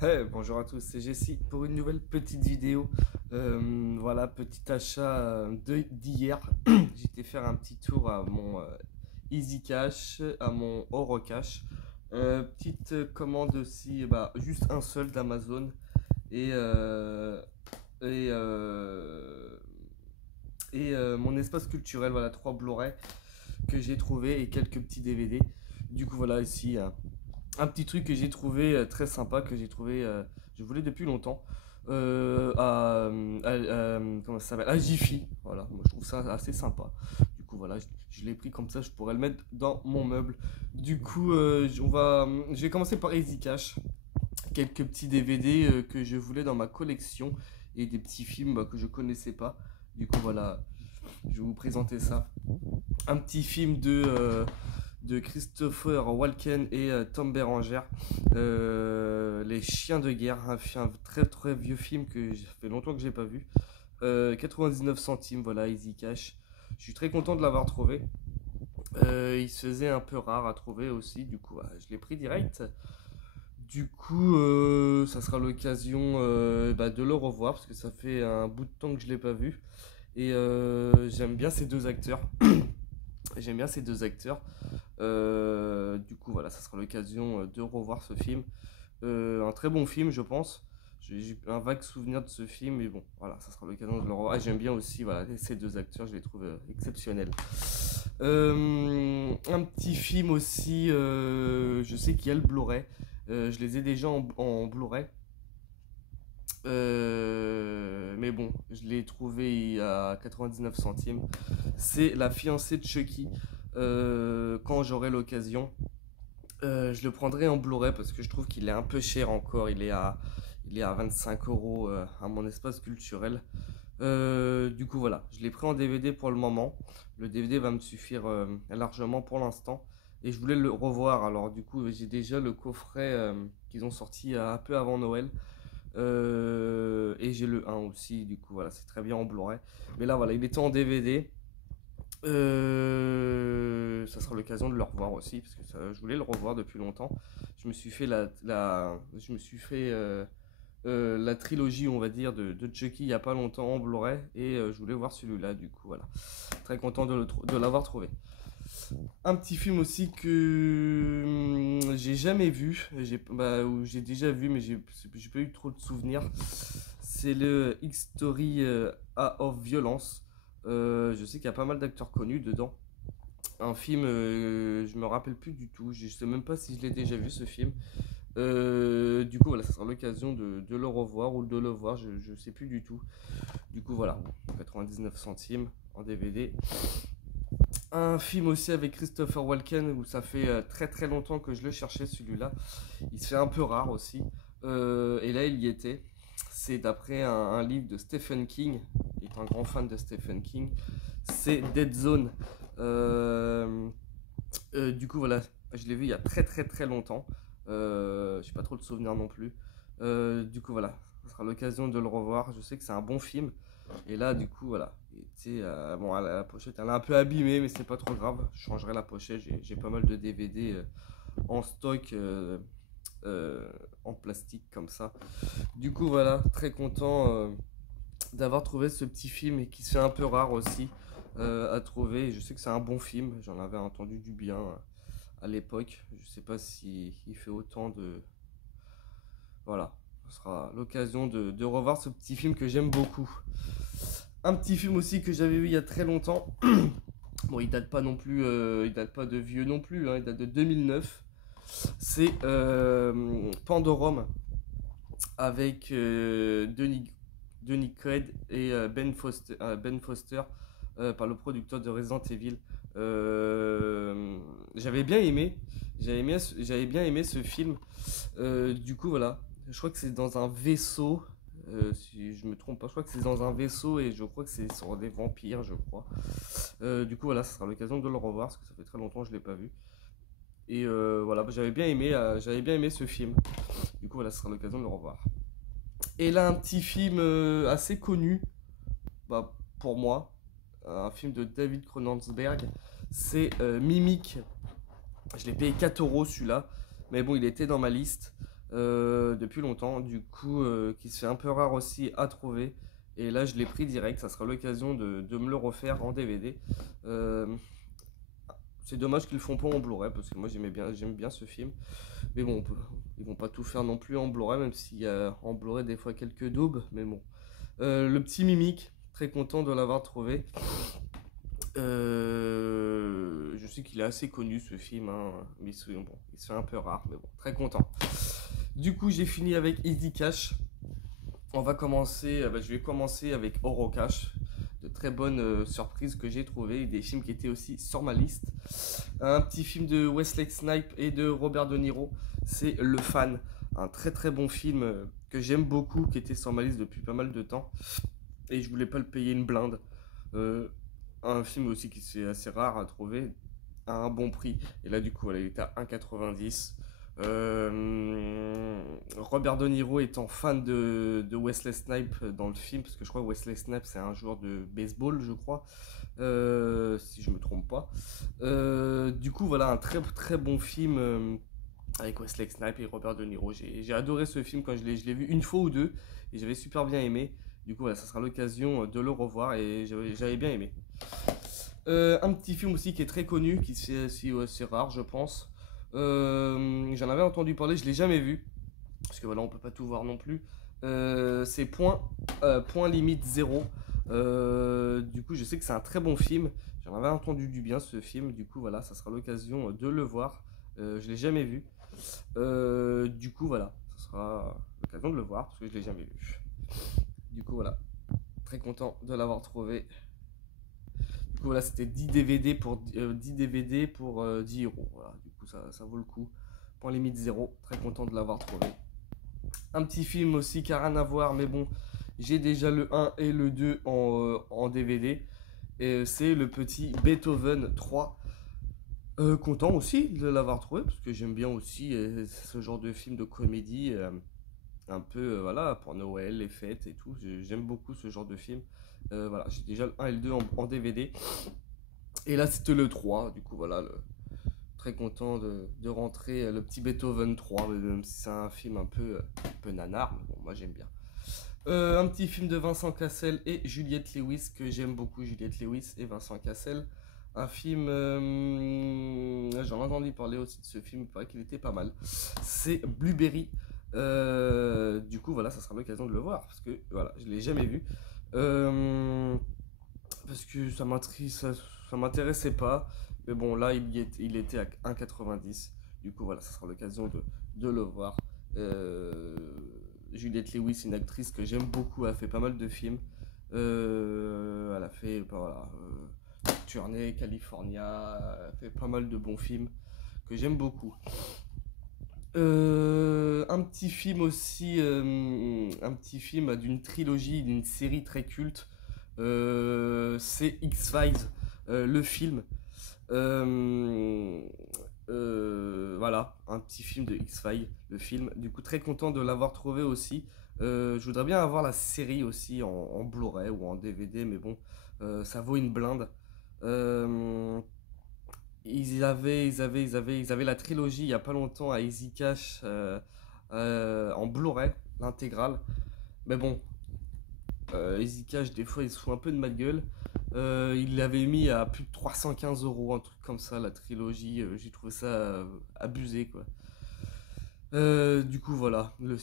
Hey, bonjour à tous, c'est Jessie pour une nouvelle petite vidéo. Voilà, petit achat d'hier. J'étais faire un petit tour à mon Easy Cash, à mon Eurocash. Petite commande aussi, bah, juste un seul d'Amazon et, euh, et, euh, mon espace culturel, voilà, trois Blu-ray que j'ai trouvé et quelques petits DVD. Du coup, voilà, ici, un petit truc que j'ai trouvé très sympa, que j'ai trouvé, je voulais depuis longtemps, comment ça s'appelle, à Jiffy. Voilà, moi je trouve ça assez sympa. Du coup, voilà, je l'ai pris comme ça, je pourrais le mettre dans mon meuble. Du coup, je vais commencer par Easy Cash. Quelques petits DVD que je voulais dans ma collection et des petits films bah, que je connaissais pas. Du coup, voilà, je vais vous présenter ça. Un petit film de Christopher Walken et Tom Berenger, Les Chiens de guerre, un très très vieux film que ça fait longtemps que j'ai pas vu. 99 centimes, voilà, Easy Cash. Je suis très content de l'avoir trouvé. Il se faisait un peu rare à trouver aussi, du coup je l'ai pris direct. Du coup, ça sera l'occasion bah, de le revoir parce que ça fait un bout de temps que je l'ai pas vu. Et j'aime bien ces deux acteurs. J'aime bien ces deux acteurs. Du coup, voilà, ça sera l'occasion de revoir ce film. Un très bon film, je pense. J'ai un vague souvenir de ce film, mais bon, voilà, ça sera l'occasion de le revoir. Et j'aime bien aussi voilà, ces deux acteurs, je les trouve exceptionnels. Un petit film aussi, je sais qu'il y a le Blu-ray. Je les ai déjà en Blu-ray. Mais bon, je l'ai trouvé à 99 centimes. C'est La fiancée de Chucky. Quand j'aurai l'occasion, je le prendrai en Blu-ray parce que je trouve qu'il est un peu cher encore. Il est à 25 euros à mon espace culturel. Du coup, voilà, je l'ai pris en DVD pour le moment. Le DVD va me suffire largement pour l'instant. Et je voulais le revoir. Alors, du coup, j'ai déjà le coffret qu'ils ont sorti un peu avant Noël. Et j'ai le 1 aussi. Du coup, voilà, c'est très bien en Blu-ray. Mais là, voilà, il était en DVD. Ça sera l'occasion de le revoir aussi parce que je voulais le revoir depuis longtemps. Je me suis fait je me suis fait la trilogie, on va dire, de Chucky il y a pas longtemps en Blu-ray et je voulais voir celui-là. Du coup, voilà, très content de l'avoir trouvé. Un petit film aussi que j'ai jamais vu, ou j'ai déjà vu, mais j'ai pas eu trop de souvenirs. C'est le X-Story of Violence. Je sais qu'il y a pas mal d'acteurs connus dedans. Un film, je me rappelle plus du tout. Je sais même pas si je l'ai déjà vu ce film. Du coup, voilà, ça sera l'occasion de le revoir ou de le voir. Je sais plus du tout. Du coup, voilà, 99 centimes en DVD. Un film aussi avec Christopher Walken où ça fait très très longtemps que je le cherchais celui-là. Il se fait un peu rare aussi. Et là, il y était. C'est d'après un livre de Stephen King. Il est un grand fan de Stephen King. C'est Dead Zone. Du coup, voilà, je l'ai vu il y a très très très longtemps. J'ai pas trop de souvenirs non plus. Du coup, voilà, ce sera l'occasion de le revoir. Je sais que c'est un bon film. Et là, du coup, voilà. Bon, la pochette, elle est un peu abîmée, mais c'est pas trop grave. Je changerai la pochette. J'ai pas mal de DVD en stock, en plastique comme ça. Du coup, voilà, très content d'avoir trouvé ce petit film et qui se fait un peu rare aussi à trouver. Je sais que c'est un bon film. J'en avais entendu du bien à l'époque. Je sais pas si il fait autant de. Voilà, ce sera l'occasion de revoir ce petit film que j'aime beaucoup. Un petit film aussi que j'avais vu il y a très longtemps. Bon, il date pas non plus, il date pas de vieux non plus, hein, il date de 2009. C'est Pandorum avec Denis Quaid et Ben Foster par le producteur de Resident Evil. J'avais bien aimé, j'avais bien aimé ce film. Du coup, voilà, je crois que c'est dans un vaisseau. Si je me trompe pas, je crois que c'est dans un vaisseau et je crois que c'est sur des vampires, je crois. Du coup, voilà, ça sera l'occasion de le revoir parce que ça fait très longtemps que je l'ai pas vu. Et voilà, j'avais bien aimé ce film. Du coup, voilà, ça sera l'occasion de le revoir. Et là, un petit film assez connu, bah, pour moi, un film de David Cronenberg, c'est Mimic. Je l'ai payé 4 euros celui-là, mais bon, il était dans ma liste. depuis longtemps, du coup, qui se fait un peu rare aussi à trouver. Et là, je l'ai pris direct, ça sera l'occasion de me le refaire en DVD. Euh, c'est dommage qu'ils le font pas en Blu-ray, parce que moi j'aime bien ce film. Mais bon, ils vont pas tout faire non plus en Blu-ray, même s'il y a en Blu-ray des fois quelques daubes, mais bon. Le petit Mimic, très content de l'avoir trouvé. Je sais qu'il est assez connu ce film, hein, mais bon, il se fait un peu rare, mais bon, très content. Du coup, j'ai fini avec Easy Cash. On va commencer, je vais commencer avec Orocash. De très bonnes surprises que j'ai trouvées, des films qui étaient aussi sur ma liste. Un petit film de Wesley Snipes et de Robert De Niro, c'est Le Fan. Un très très bon film que j'aime beaucoup, qui était sur ma liste depuis pas mal de temps. Et je voulais pas le payer une blinde. Euh, un film aussi qui c'est assez rare à trouver à un bon prix. Et là, du coup, il était à 1,90. Robert De Niro étant fan de Wesley Snipes dans le film, parce que je crois que Wesley Snipes c'est un joueur de baseball, je crois, si je me trompe pas. Du coup, voilà, un très très bon film avec Wesley Snipes et Robert De Niro. J'ai adoré ce film quand je l'ai vu une fois ou deux, et j'avais super bien aimé. Du coup, voilà, ça sera l'occasion de le revoir, et j'avais bien aimé. Un petit film aussi qui est très connu, qui c'est assez rare, je pense. J'en avais entendu parler, je l'ai jamais vu, parce que voilà, on peut pas tout voir non plus. C'est Point Limite Zéro. Du coup, je sais que c'est un très bon film. J'en avais entendu du bien ce film. Du coup, voilà, ça sera l'occasion de le voir. Je l'ai jamais vu. Du coup, voilà, ça sera l'occasion de le voir parce que je l'ai jamais vu. Du coup, voilà, très content de l'avoir trouvé. Du coup, voilà, c'était 10 DVD pour 10 euros. Voilà, du coup, ça vaut le coup. Point limite zéro. Très content de l'avoir trouvé. Un petit film aussi qui n'a rien à voir, mais bon, j'ai déjà le 1 et le 2 en DVD. Et c'est le petit Beethoven 3. Content aussi de l'avoir trouvé, parce que j'aime bien aussi ce genre de film de comédie. Un peu, voilà, pour Noël, les fêtes et tout. J'aime beaucoup ce genre de film. Voilà, j'ai déjà le 1 et le 2 en DVD. Et là, c'était le 3. Du coup, voilà, très content de rentrer le petit Beethoven 3, même si c'est un film un peu nanar, mais bon, moi j'aime bien. Un petit film de Vincent Cassel et Juliette Lewis, que j'aime beaucoup, Juliette Lewis et Vincent Cassel. Un film, j'en ai entendu parler aussi de ce film, il paraît qu'il était pas mal. C'est Blueberry. Du coup, voilà, ça sera l'occasion de le voir, parce que voilà, je l'ai jamais vu. Parce que ça m'intéressait pas. Mais bon, là, il était à 1,90. Du coup, voilà, ça sera l'occasion de le voir. Euh, Juliette Lewis, une actrice que j'aime beaucoup, elle a fait pas mal de films. Elle a fait, voilà, Tournée, California, elle a fait pas mal de bons films que j'aime beaucoup. Un petit film aussi, un petit film d'une trilogie, d'une série très culte. C'est X-Files, le film. Euh, voilà, un petit film de X-Files, le film. Du coup, très content de l'avoir trouvé aussi. Je voudrais bien avoir la série aussi en Blu-ray ou en DVD, mais bon, ça vaut une blinde. Euh, ils avaient la trilogie il y a pas longtemps à Easy Cash en Blu-ray, l'intégrale. Mais bon, Easy Cash, des fois, ils se font un peu de ma gueule. Ils l'avaient mis à plus de 315 euros, un truc comme ça, la trilogie. J'ai trouvé ça abusé, quoi. Du coup, voilà, le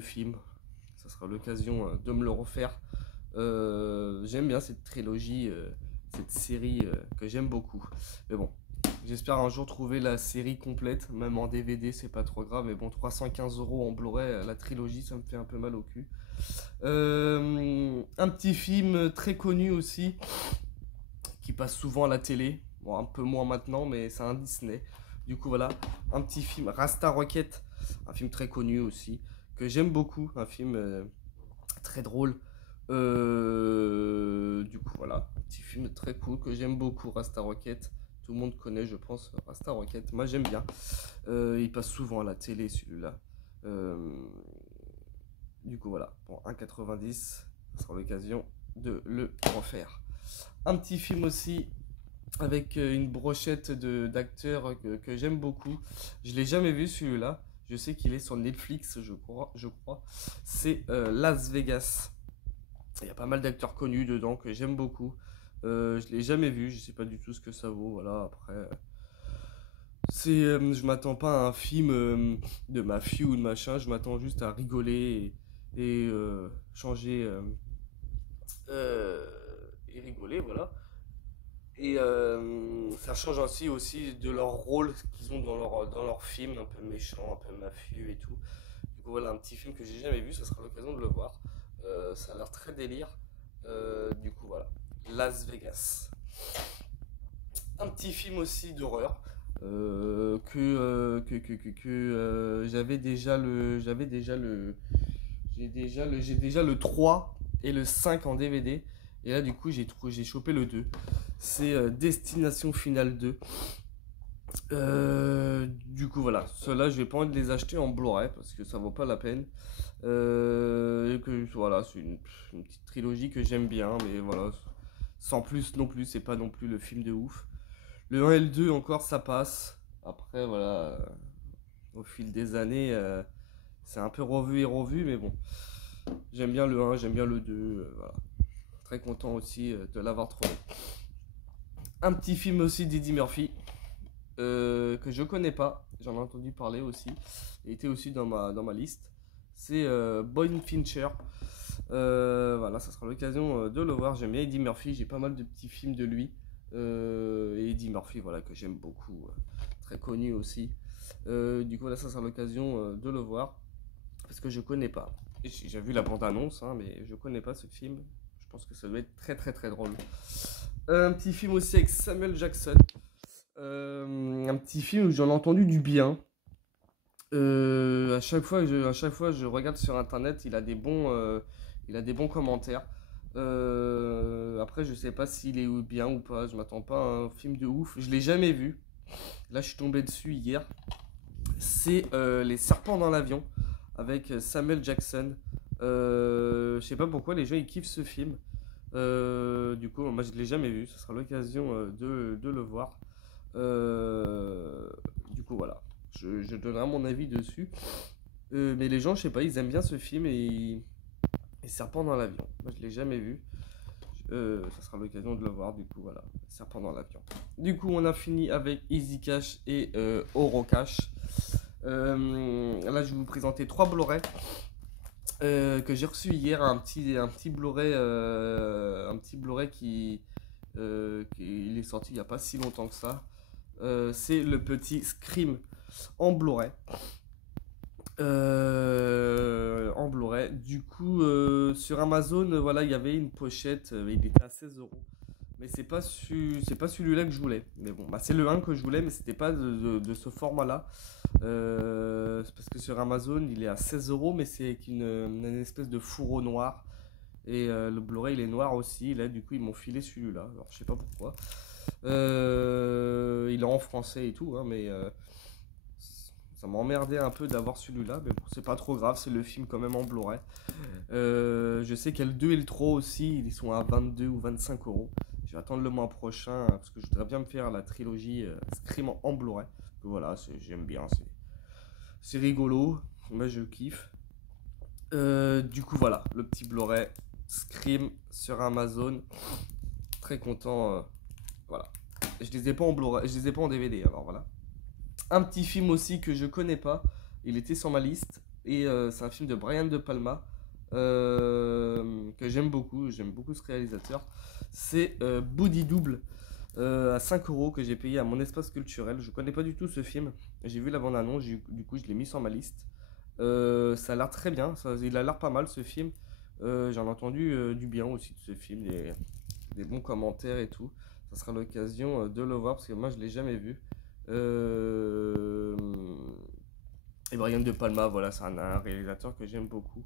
film. Ça sera l'occasion de me le refaire. J'aime bien cette trilogie, cette série que j'aime beaucoup. Mais bon, j'espère un jour trouver la série complète, même en DVD, c'est pas trop grave. Mais bon, 315 euros en Blu-ray, la trilogie, ça me fait un peu mal au cul. Un petit film très connu aussi, qui passe souvent à la télé. Bon, un peu moins maintenant, mais c'est un Disney. Du coup, voilà, un petit film, Rasta Rocket, un film très connu aussi, que j'aime beaucoup, un film très drôle. Du coup, voilà, un petit film très cool que j'aime beaucoup, Rasta Rocket. Tout le monde connaît, je pense, Rasta Rocket. Moi, j'aime bien. Il passe souvent à la télé, celui-là. Euh, du coup, voilà, pour 1,90, ça sera l'occasion de le refaire. Un petit film aussi avec une brochette d'acteurs que j'aime beaucoup. Je l'ai jamais vu celui-là. Je sais qu'il est sur Netflix, je crois. C'est Las Vegas. Il y a pas mal d'acteurs connus dedans que j'aime beaucoup. Je l'ai jamais vu, je sais pas du tout ce que ça vaut. Voilà, après, je m'attends pas à un film de mafieux ou de machin. Je m'attends juste à rigoler et changer euh, et rigoler, voilà. Et ça change aussi de leur rôle qu'ils ont dans leur film, un peu méchant, un peu mafieux et tout. Du coup, voilà, un petit film que j'ai jamais vu, ça sera l'occasion de le voir. Ça a l'air très délire. Du coup, voilà. Las Vegas. Un petit film aussi d'horreur j'ai déjà le 3 et le 5 en DVD. Et là, du coup, j'ai chopé le 2. C'est Destination Finale 2. Du coup, voilà. Ceux-là, je vais pas envie de les acheter en Blu-ray parce que ça vaut pas la peine. Voilà, c'est une petite trilogie que j'aime bien, mais voilà. Sans plus non plus, c'est pas non plus le film de ouf. Le 1 et le 2, encore, ça passe. Après, voilà. Au fil des années, c'est un peu revu et revu, mais bon. J'aime bien le 1, j'aime bien le 2. Voilà. Très content aussi de l'avoir trouvé. Un petit film aussi d'Eddie Murphy que je connais pas, j'en ai entendu parler aussi, il était aussi dans ma liste. C'est Boyne Fincher. Voilà, ça sera l'occasion de le voir. J'aime bien Eddie Murphy, j'ai pas mal de petits films de lui. Et Eddie Murphy, voilà, que j'aime beaucoup, très connu aussi. Du coup, là, ça sera l'occasion de le voir parce que je connais pas. J'ai vu la bande-annonce, hein, mais je connais pas ce film. Je pense que ça doit être très très très drôle. Un petit film aussi avec Samuel Jackson. Un petit film où j'en ai entendu du bien. À chaque fois, je regarde sur internet, il a des bons commentaires. Après, je sais pas s'il est bien ou pas. Je m'attends pas à un film de ouf. Je l'ai jamais vu. Là, je suis tombé dessus hier. C'est Les Serpents dans l'avion avec Samuel Jackson. Je sais pas pourquoi les gens ils kiffent ce film. Du coup, moi je l'ai jamais vu. Ce sera l'occasion de le voir. Du coup, voilà. Je donnerai mon avis dessus. Mais les gens, je sais pas, ils aiment bien ce film et Serpent dans l'avion. Moi, je l'ai jamais vu. Ça sera l'occasion de le voir, du coup, voilà. Serpent dans l'avion. Du coup, on a fini avec Easy Cash et Eurocash. Là, je vais vous présenter 3 Blu-ray que j'ai reçu hier. Un petit Blu-ray qui il est sorti il n'y a pas si longtemps que ça. C'est le petit Scream en Blu-ray. En Blu-ray. Du coup, sur Amazon, voilà, il y avait une pochette. Il était à 16 €. Mais c'est pas celui-là que je voulais. Mais bon, bah, c'est le 1 que je voulais, mais c'était pas de ce format-là. C'est parce que sur Amazon, il est à 16 €, mais c'est avec une espèce de fourreau noir. Et le Blu-ray, il est noir aussi. Et là, du coup, ils m'ont filé celui-là. Alors, je sais pas pourquoi. Il est en français et tout, hein, mais ça m'a emmerdé un peu d'avoir celui-là. Mais bon, c'est pas trop grave, c'est le film quand même en Blu-ray. Je sais qu'il y a le 2 et le 3 aussi, ils sont à 22 ou 25 €. Je vais attendre le mois prochain parce que je voudrais bien me faire la trilogie Scream en Blu-ray. Voilà, j'aime bien, c'est rigolo, moi je kiffe. Du coup, voilà, le petit Blu-ray Scream sur Amazon. Très content. Voilà. Je les ai pas en Blu-ray, je les ai pas en DVD, alors voilà. Un petit film aussi que je connais pas, il était sur ma liste et c'est un film de Brian De Palma que j'aime beaucoup ce réalisateur. C'est Body Double à 5 € que j'ai payé à mon espace culturel. Je connais pas du tout ce film, j'ai vu la bande-annonce, du coup je l'ai mis sur ma liste. Ça a l'air très bien, il a l'air pas mal ce film. J'en ai entendu du bien aussi de ce film, des bons commentaires et tout. Ça sera l'occasion de le voir parce que moi je l'ai jamais vu. Et Brian De Palma, voilà, c'est un réalisateur que j'aime beaucoup.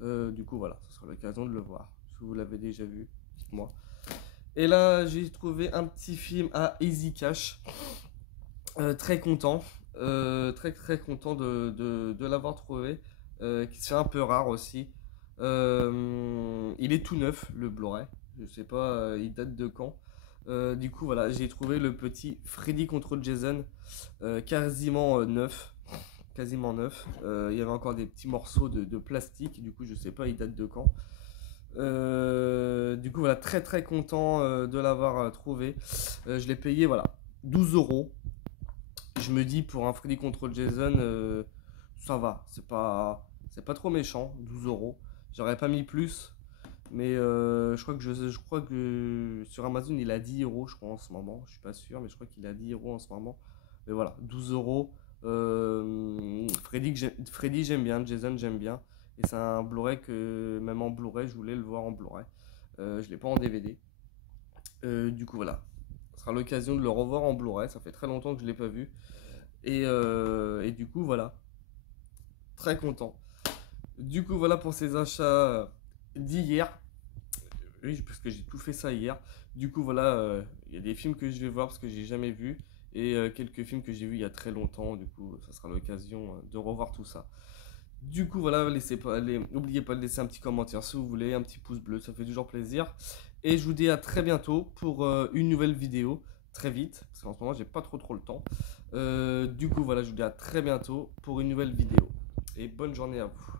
Du coup, voilà, ça sera l'occasion de le voir. Si vous l'avez déjà vu, dites-moi. Et là, j'ai trouvé un petit film à Easy Cash. Très content. Très très content de l'avoir trouvé. Qui se fait un peu rare aussi. Il est tout neuf, le Blu-ray. Je sais pas, il date de quand. Du coup, voilà, j'ai trouvé le petit Freddy contre Jason quasiment neuf. quasiment neuf. Il y avait encore des petits morceaux de plastique, du coup je sais pas il date de quand. Du coup voilà, très très content de l'avoir trouvé. Je l'ai payé voilà 12 euros. Je me dis pour un Freddy contre Jason, ça va, c'est pas trop méchant, 12 euros. J'aurais pas mis plus, mais je crois que sur Amazon il a 10 euros, je crois en ce moment. Je suis pas sûr, mais je crois qu'il a 10 euros en ce moment. Mais voilà, 12 euros. Freddy j'aime bien, Jason j'aime bien. Et c'est un Blu-ray que même en Blu-ray, je voulais le voir en Blu-ray. Je l'ai pas en DVD. Du coup voilà, ce sera l'occasion de le revoir en Blu-ray. Ça fait très longtemps que je l'ai pas vu. Et du coup voilà, très content. Du coup voilà pour ces achats d'hier. Oui, parce que j'ai tout fait ça hier. Du coup, voilà, il y a des films que je vais voir parce que j'ai jamais vu et quelques films que j'ai vus il y a très longtemps. Du coup, ça sera l'occasion de revoir tout ça. Du coup, voilà, n'oubliez pas de laisser un petit commentaire si vous voulez, un petit pouce bleu, ça fait toujours plaisir. Et je vous dis à très bientôt pour une nouvelle vidéo, très vite, parce qu'en ce moment, j'ai pas trop le temps. Du coup, voilà, je vous dis à très bientôt pour une nouvelle vidéo. Et bonne journée à vous.